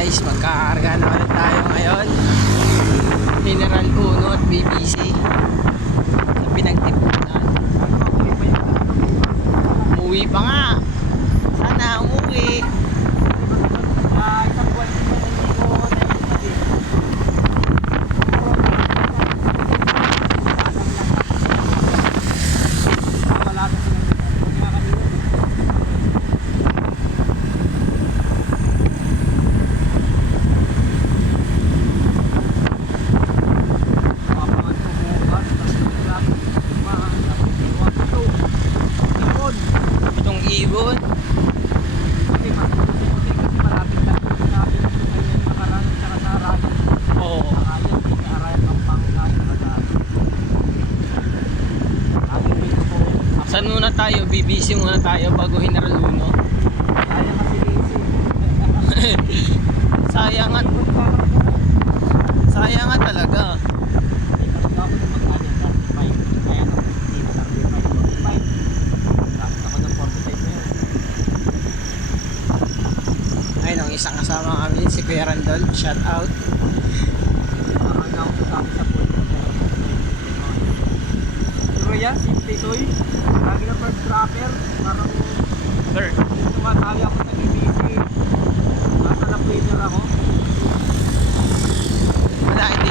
guys, magkakarga na ulit tayo ngayon. Mineral Uno at BBC sa pinagtipunan. Umuwi pa nga. Sana umuwi. Isang buwan din na hindi ko naisipin. Wala na silang huwag nga kami yun. Papangan ko bukas, Itong ibon. kasi malapit lang yung sinabi ng ngayon nakaraan tsaka sa Arayan. Oo. Arayan, hindi ka Arayan Pampanga tsaka sa ating dito po. Saan muna tayo? BBC muna tayo bago Mineral Uno. Kaya kasi busy. Sayang nga. Sayang nga talaga. Ako ng mag-anin 35. Kaya na 50 na 35. Tapos ako ng 45 na yun. Ayun ang isang kasama kami, si Kuya Randol. Shout out. Parang ako sasabi sa pool. Pero yan, si Tisoy. Lagi na first trapper. Parang Sir. tumatali ako sa BBC. Nasa na-player ako. Wala, hindi